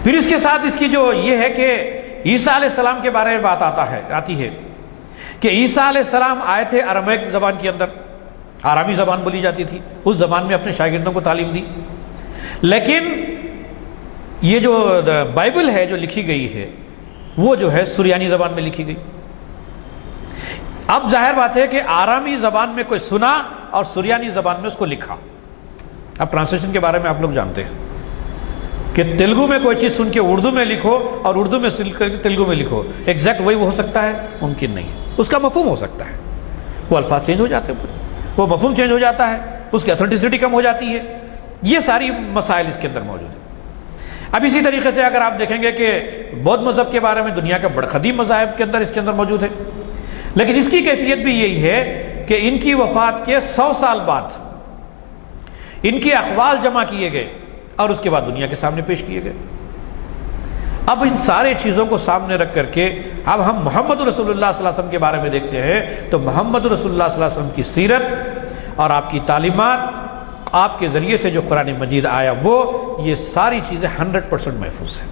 پھر اس کے ساتھ اس کی جو یہ ہے کہ عیسیٰ علیہ السلام کے بارے میں بات آتی ہے کہ عیسیٰ علیہ السلام آئے تھے ارمیک زبان کے اندر، آرامی زبان بولی جاتی تھی، اس زبان میں اپنے شاگردوں کو تعلیم دی. لیکن یہ جو بائبل ہے جو لکھی گئی ہے وہ جو ہے سریانی زبان میں لکھی گئی. اب ظاہر بات ہے کہ آرامی زبان میں کوئی سنا اور سریانی زبان میں اس کو لکھا. اب ٹرانسلیشن کے بارے میں آپ لوگ جانتے ہیں کہ تیلگو میں کوئی چیز سن کے اردو میں لکھو اور اردو میں سن کے تیلگو میں لکھو، ایگزیکٹ وہی ہو سکتا ہے؟ ممکن نہیں. اس کا مفہوم ہو سکتا ہے، وہ الفاظ چینج ہو جاتے ہیں، وہ مفہوم چینج ہو جاتا ہے، اس کی اتھینٹسٹی کم ہو جاتی ہے. یہ ساری مسائل اس کے اندر موجود ہیں. اب اسی طریقے سے اگر آپ دیکھیں گے کہ بودھ مذہب کے بارے میں دنیا کا بڑا قدیم مذاہب کے اندر اس کے اندر موجود ہے، لیکن اس کی کیفیت بھی یہی ہے کہ ان کی وفات کے 100 سال بعد ان کے احوال جمع کیے گئے اور اس کے بعد دنیا کے سامنے پیش کیے گئے. اب ان سارے چیزوں کو سامنے رکھ کر کے اب ہم محمد رسول اللہ صلی اللہ علیہ وسلم کے بارے میں دیکھتے ہیں تو محمد رسول اللہ صلی اللہ علیہ وسلم کی سیرت اور آپ کی تعلیمات، آپ کے ذریعے سے جو قرآن مجید آیا، وہ یہ ساری چیزیں 100% محفوظ ہیں.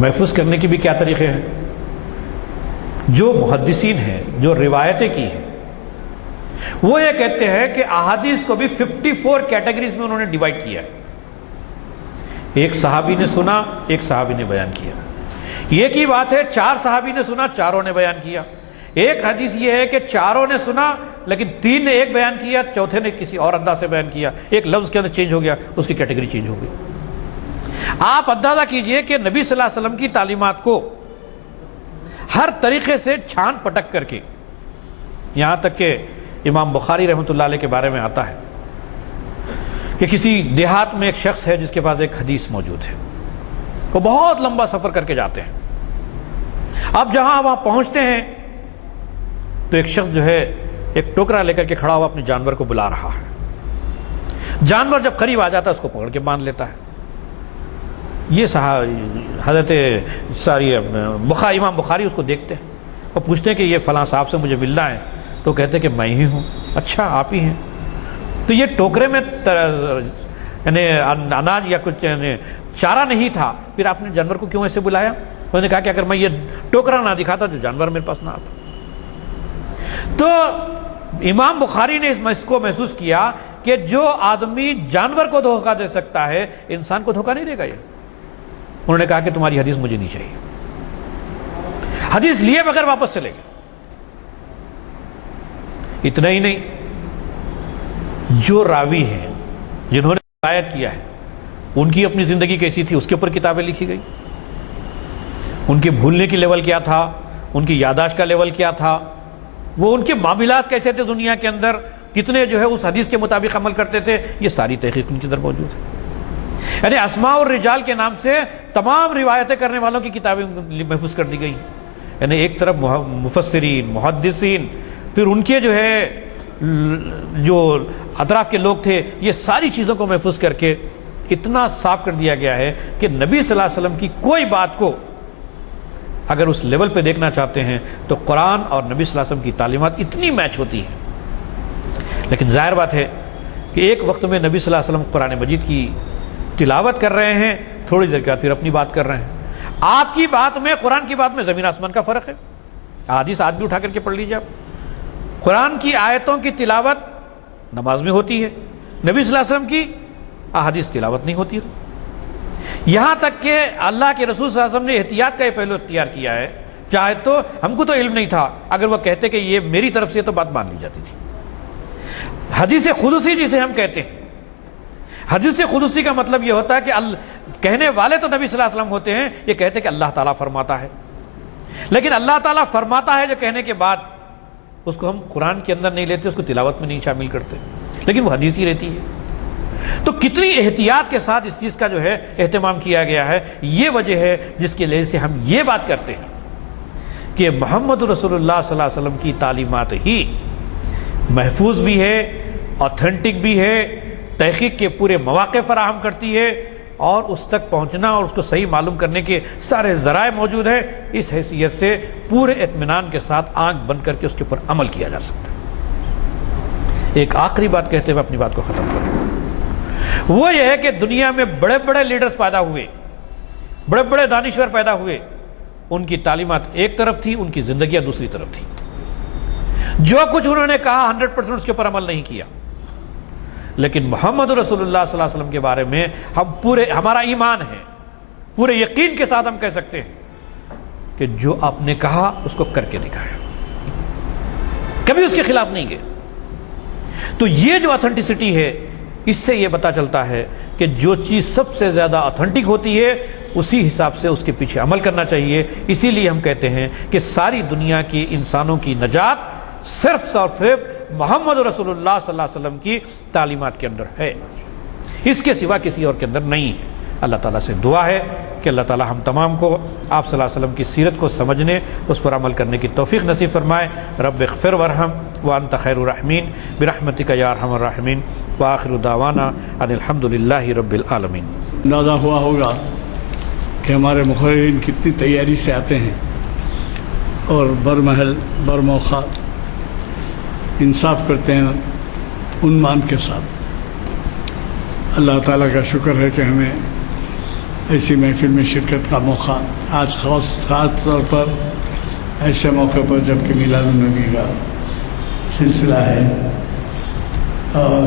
محفوظ کرنے کی بھی کیا طریقے ہیں؟ جو محدثین ہیں، جو روایتیں کی ہیں، وہ یہ کہتے ہیں کہ احادیث کو بھی 54 کیٹیگریز میں انہوں نے ڈیوائیڈ کیا ہے. ایک صحابی نے سنا، ایک صحابی نے بیان کیا. یہ کی بات ہے 4 صحابی نے سنا، چاروں نے بیان کیا. ایک حدیث یہ ہے کہ چاروں نے سنا لیکن 3 نے ایک بیان کیا، چوتھے نے کسی اور انداز سے بیان کیا، ایک لفظ کے اندر چینج ہو گیا، اس کی کیٹیگری چینج ہو گئی. آپ اندازہ کیجئے کہ نبی صلی اللہ علیہ وسلم کی تعلیمات کو ہر طریقے سے چھان پٹک کر کے، یہاں تک کہ امام بخاری رحمۃ اللہ علیہ کے بارے میں آتا ہے کہ کسی دیہات میں ایک شخص ہے جس کے پاس ایک حدیث موجود ہے، وہ بہت لمبا سفر کر کے جاتے ہیں. اب جہاں وہاں پہنچتے ہیں تو ایک شخص جو ہے ایک ٹوکرا لے کر کے کھڑا ہوا اپنے جانور کو بلا رہا ہے. جانور جب قریب آ جاتا ہے اس کو پکڑ کے باندھ لیتا ہے. یہ حضرت امام بخاری اس کو دیکھتے ہیں اور پوچھتے ہیں کہ یہ فلاں صاحب سے مجھے ملنا ہے. تو کہتے ہیں کہ میں ہی ہوں. اچھا آپ ہی ہیں؟ تو یہ ٹوکرے میں یعنی اناج یا کچھ چارہ نہیں تھا، پھر آپ نے جانور کو کیوں ایسے بلایا؟ انہوں نے کہا کہ اگر میں یہ ٹوکرا نہ دکھاتا تو جانور میرے پاس نہ آتا. تو امام بخاری نے اس کو محسوس کیا کہ جو آدمی جانور کو دھوکہ دے سکتا ہے انسان کو دھوکہ نہیں دے گا. یہ انہوں نے کہا کہ تمہاری حدیث مجھے نہیں چاہیے. حدیث لیے بغیر واپس چلے گئے. اتنا ہی نہیں، جو راوی ہیں جنہوں نے روایت کیا ہے ان کی اپنی زندگی کیسی تھی اس کے اوپر کتابیں لکھی گئی. ان کے بھولنے کی لیول کیا تھا، ان کی یادداشت کا لیول کیا تھا، وہ ان کے معاملات کیسے تھے دنیا کے اندر، کتنے جو ہے اس حدیث کے مطابق عمل کرتے تھے، یہ ساری تحقیق ان کے اندر موجود ہے. یعنی اسماء الرجال کے نام سے تمام روایتیں کرنے والوں کی کتابیں محفوظ کر دی گئی. یعنی ایک طرف مفسرین، محدثین، پھر ان کے جو ہے جو اطراف کے لوگ تھے، یہ ساری چیزوں کو محفوظ کر کے اتنا صاف کر دیا گیا ہے کہ نبی صلی اللہ علیہ وسلم کی کوئی بات کو اگر اس لیول پہ دیکھنا چاہتے ہیں تو قرآن اور نبی صلی اللہ علیہ وسلم کی تعلیمات اتنی میچ ہوتی ہیں. لیکن ظاہر بات ہے کہ ایک وقت میں نبی صلی اللہ علیہ وسلم قرآن مجید کی تلاوت کر رہے ہیں، تھوڑی دیر کے بعد پھر اپنی بات کر رہے ہیں. آپ کی بات میں، قرآن کی بات میں زمین آسمان کا فرق ہے. حدیث آدمی اٹھا کر کے پڑھ لیجیے آپ. قرآن کی آیتوں کی تلاوت نماز میں ہوتی ہے، نبی صلی اللہ علیہ وسلم کی احادیث تلاوت نہیں ہوتی. یہاں تک کہ اللہ کے رسول صلی اللہ علیہ وسلم نے احتیاط کا یہ پہلو اختیار کیا ہے. چاہے تو ہم کو تو علم نہیں تھا، اگر وہ کہتے کہ یہ میری طرف سے تو بات مان لی جاتی تھی. حدیث قدسی جسے ہم کہتے ہیں، حدیث قدسی کا مطلب یہ ہوتا ہے کہ کہنے والے تو نبی صلی اللہ علیہ وسلم ہوتے ہیں، یہ کہتے کہ اللہ تعالیٰ فرماتا ہے. لیکن اللہ تعالیٰ فرماتا ہے جو کہنے کے بعد اس کو ہم قرآن کے اندر نہیں لیتے، اس کو تلاوت میں نہیں شامل کرتے، لیکن وہ حدیث ہی رہتی ہے. تو کتنی احتیاط کے ساتھ اس چیز کا جو ہے اہتمام کیا گیا ہے. یہ وجہ ہے جس کی وجہ سے ہم یہ بات کرتے ہیں کہ محمد رسول اللہ صلی اللہ علیہ وسلم کی تعلیمات ہی محفوظ بھی ہے، اوتھینٹک بھی ہے، تحقیق کے پورے مواقع فراہم کرتی ہے، اور اس تک پہنچنا اور اس کو صحیح معلوم کرنے کے سارے ذرائع موجود ہیں. اس حیثیت سے پورے اطمینان کے ساتھ آنکھ بند کر کے اس کے اوپر عمل کیا جا سکتا ہے. ایک آخری بات کہتے ہوئے اپنی بات کو ختم کروں، وہ یہ ہے کہ دنیا میں بڑے بڑے لیڈرز پیدا ہوئے، بڑے بڑے دانشور پیدا ہوئے، ان کی تعلیمات ایک طرف تھی، ان کی زندگیاں دوسری طرف تھی. جو کچھ انہوں نے کہا 100% اس کے اوپر عمل نہیں کیا. لیکن محمد رسول اللہ صلی اللہ علیہ وسلم کے بارے میں ہمارا ایمان ہے، پورے یقین کے ساتھ ہم کہہ سکتے ہیں کہ جو آپ نے کہا اس کو کر کے دکھایا، کبھی اس کے خلاف نہیں گئے۔ تو یہ جو اتھینٹسٹی ہے، اس سے یہ پتہ چلتا ہے کہ جو چیز سب سے زیادہ اتھینٹک ہوتی ہے اسی حساب سے اس کے پیچھے عمل کرنا چاہیے۔ اسی لیے ہم کہتے ہیں کہ ساری دنیا کی انسانوں کی نجات صرف اور صرف محمد رسول اللہ صلی اللہ علیہ وسلم کی تعلیمات کے اندر ہے، اس کے سوا کسی اور کے اندر نہیں ہے۔ اللہ تعالیٰ سے دعا ہے کہ اللہ تعالیٰ ہم تمام کو آپ صلی اللہ علیہ وسلم کی سیرت کو سمجھنے، اس پر عمل کرنے کی توفیق نصیب فرمائے۔ رب اغفر ورحم وانت خیر الراحمین برحمتک یا ارحم الراحمین، وآخر دعوانا ان الحمد للہ رب العالمین۔ اندازہ ہوا ہوگا کہ ہمارے مقررین کتنی تیاری سے آتے ہیں اور برمحل برموقع انصاف کرتے ہیں عنوان کے ساتھ۔ اللہ تعالیٰ کا شکر ہے کہ ہمیں ایسی محفل میں شرکت کا موقع آج خاص طور پر ایسے موقع پر جب کہ میلاد النبی کا سلسلہ ہے، اور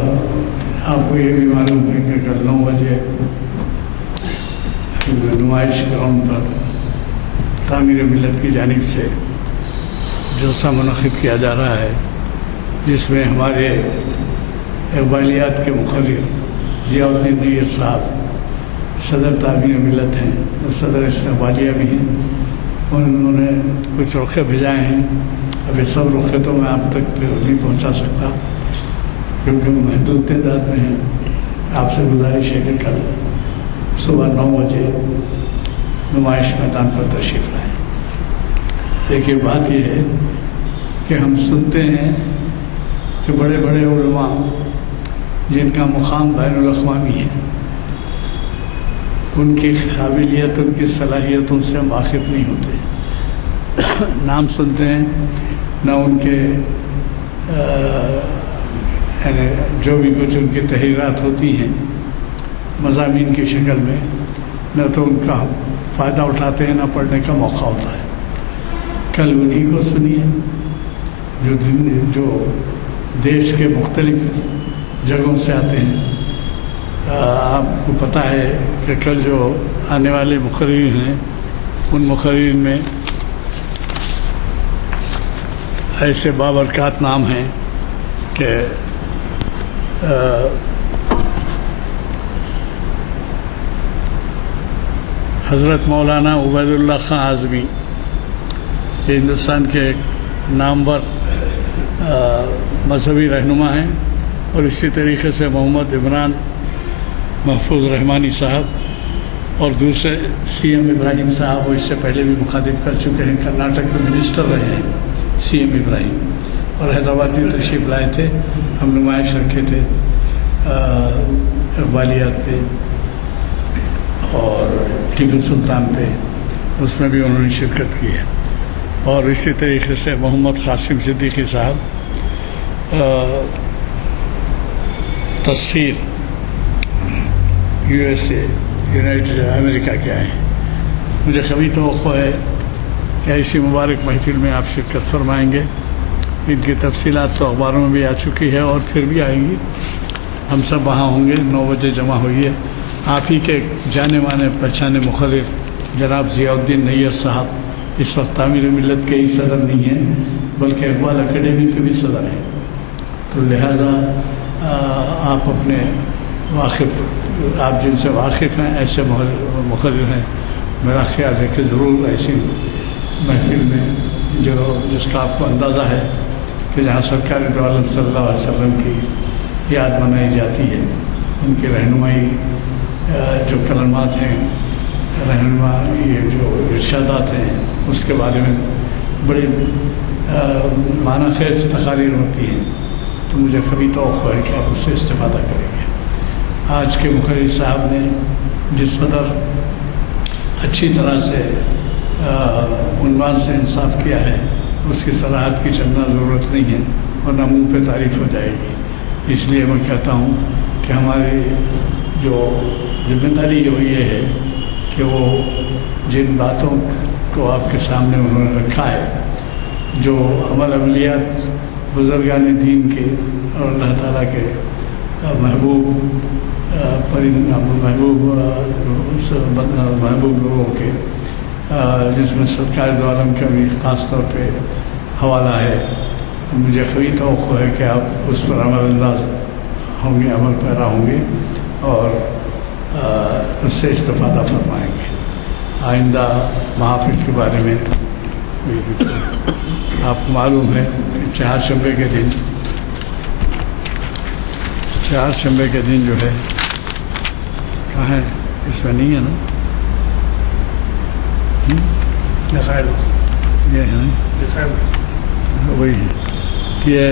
آپ کو یہ بھی معلوم ہے کہ کل 9 بجے نمائش گراؤنڈ پر تعمیر ملت کی جانب سے جلسہ منعقد کیا جا رہا ہے، جس میں ہمارے اقبالیات کے مقرر ضیاء الدین نیر صاحب صدر تعمیر ملت ہیں اور صدر استقبالیہ بھی ہیں، اور انہوں نے کچھ رخے بھیجائے ہیں۔ اب یہ سب رخے تو میں آپ تک نہیں پہنچا سکتا کیونکہ وہ محدود تعداد میں ہیں۔ آپ سے گزارش ہے کہ کل صبح 9 بجے نمائش میدان پر تشریف لائیں۔ دیکھیے بات یہ ہے کہ ہم سنتے ہیں کہ بڑے بڑے علماء جن کا مقام بین الاقوامی ہے، ان کی قابلیت، ان کی صلاحیتوں سے ہم واقف نہیں ہوتے، نام سنتے ہیں، نہ ان کے جو بھی کچھ ان کی تحریرات ہوتی ہیں مضامین کی شکل میں، نہ تو ان کا فائدہ اٹھاتے ہیں، نہ پڑھنے کا موقع ہوتا ہے۔ کل انہی کو سنیے جو دیش کے مختلف جگہوں سے آتے ہیں۔ آپ کو پتہ ہے کہ کل جو آنے والے مقررین ہیں، ان مقررین میں ایسے بابرکات نام ہیں کہ حضرت مولانا عبید اللہ خان اعظمی، یہ ہندوستان کے ایک نامور مذہبی رہنما ہیں، اور اسی طریقے سے محمد عمران محفوظ رحمانی صاحب، اور دوسرے سی ایم ابراہیم صاحب، وہ اس سے پہلے بھی مخاطب کر چکے ہیں، کرناٹک میں منسٹر رہے ہیں سی ایم ابراہیم، اور حیدرآباد میں تشریف لائے تھے۔ ہم نمائش رکھے تھے اقبالیات پہ اور ٹیپو سلطان پہ، اس میں بھی انہوں نے شرکت کی ہے۔ اور اسی طریقے سے محمد قاسم صدیقی صاحب تصویر USA یونائٹڈ امریکہ کے آئے ہیں۔ مجھے کبھی توقع ہے کہ ایسی مبارک محفل میں آپ شرکت فرمائیں گے۔ ان کی تفصیلات تو اخباروں میں بھی آ چکی ہے اور پھر بھی آئیں گی۔ ہم سب وہاں ہوں گے، 9 بجے جمع ہوئیے۔ آپ ہی کے جانے مانے پہچانے مقرر جناب ضیاء الدین نیر صاحب اس وقت تعمیر ملت کے ہی صدر نہیں ہیں، بلکہ اقبال اکیڈمی کے بھی صدر ہیں۔ تو لہذا آپ اپنے آپ جن سے واقف ہیں، ایسے مقرر ہیں، میرا خیال ہے کہ ضرور ایسی محفل میں جس کا آپ کو اندازہ ہے کہ جہاں سرکار دو عالم صلی اللہ علیہ وسلم کی یاد منائی جاتی ہے، ان کی رہنمائی جو کلمات ہیں، رہنما یہ جو ارشادات ہیں، اس کے بارے میں بڑی معنی خیز تقاریر ہوتی ہیں، تو مجھے کبھی توقع ہے کہ آپ اس سے استفادہ کریں گے۔ آج کے مقرر صاحب نے جس قدر اچھی طرح سے عنوان سے انصاف کیا ہے، اس کی صراحت کی چندنا ضرورت نہیں ہے، ورنہ منہ پہ تعریف ہو جائے گی۔ اس لیے میں کہتا ہوں کہ ہماری جو ذمہ داری وہ یہ ہے کہ وہ جن باتوں کو آپ کے سامنے انہوں نے رکھا ہے، جو عملیات بزرگان دین کے اور اللہ تعالیٰ کے محبوب لوگوں کے، جس میں سرکار دو عالم کا بھی خاص طور پہ حوالہ ہے. مجھے قوی توقع ہے کہ آپ اس پر عمل انداز ہوں گے، عمل پیرا ہوں گے اور اس سے استفادہ فرمائیں گے. آئندہ محافل کے بارے میں آپ کو معلوم ہے کہ چہارشنبے کے دن جو ہے کہاں ہے، اس میں نہیں ہے نا، یہ ہے نا، وہی ہے. یہ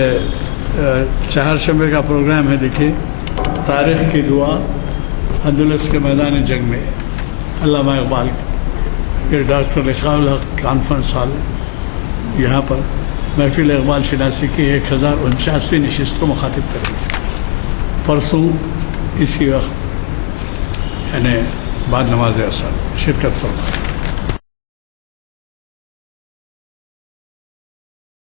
چہارشنبے کا پروگرام ہے. دیکھیے، تاریخ کی دعا اندلس کے میدان جنگ میں علامہ اقبال کے ڈاکٹر لقاء الحق کانفرنس ہال یہاں پر محفل اقبال شناسی کی 1049ویں نشست کو مخاطب کریں گے. پرسوں اسی وقت یعنی بعد نماز عصر شرکت فرمائیں.